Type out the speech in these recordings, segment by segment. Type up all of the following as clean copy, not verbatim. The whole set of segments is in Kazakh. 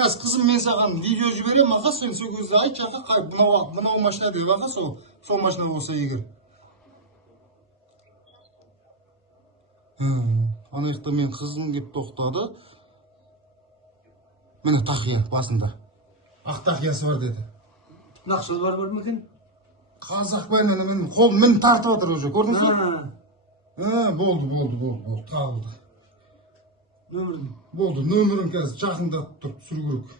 Қазір қызым мен саған видео жіберемін, аға, сен сол кезде айтшы, аға, мынау машина деп, аға, сол машина болса егер. Ана жақта мен қызым кеп тоқтады. Міне тақия басында. Ақ тақиясы бар деді. Нақшылар бар ма екен? Қазақ пен мен қолым мені тартып отыр уже, көрдіңіз бе? Болды, табылды. Нөмірін? Болды, нөмірін қазір жақында тұрып түсіру керек.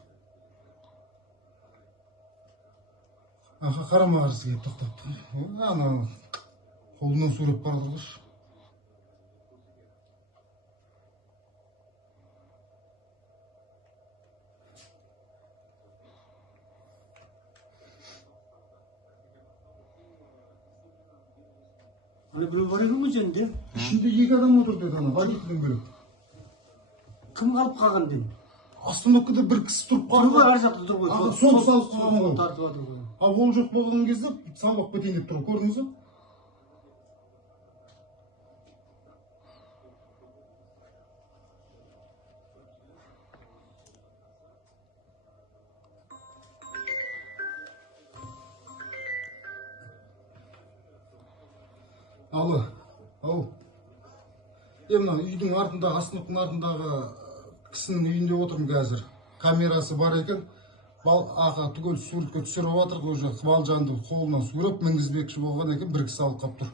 Аха, қарама қарсы келіп тоқтапты. Ана қолынан сурет бар тұрғыш. Ана біреу бар екен ғой жерінде? Ішінде 2 адам отыр деді ана, водителден бөлек. Кім қалып қалған деймін? Остановкада бір кісі тұрып қалды. Тұр ар жақта тұр ғой. Соны салып қалған ғой. Тартып жатыр ғой. Ол жоқ болған кезде салып кетейін деп тұр, көрдіңіз бе? Алы, ау. Мына үйдің артындағы, остановканың артындағы кісінің үйінде отырмын қазір. Камерасы бар екен. Аға түгел суретке түсіріп жатыр, уже балжанды қолынан сурет мінгізбекші болған екен, бір кісі алып қалып тұр.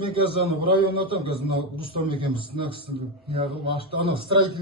Мен қазір район атам, қазір Рустам екенбіз, мына кісінің строительный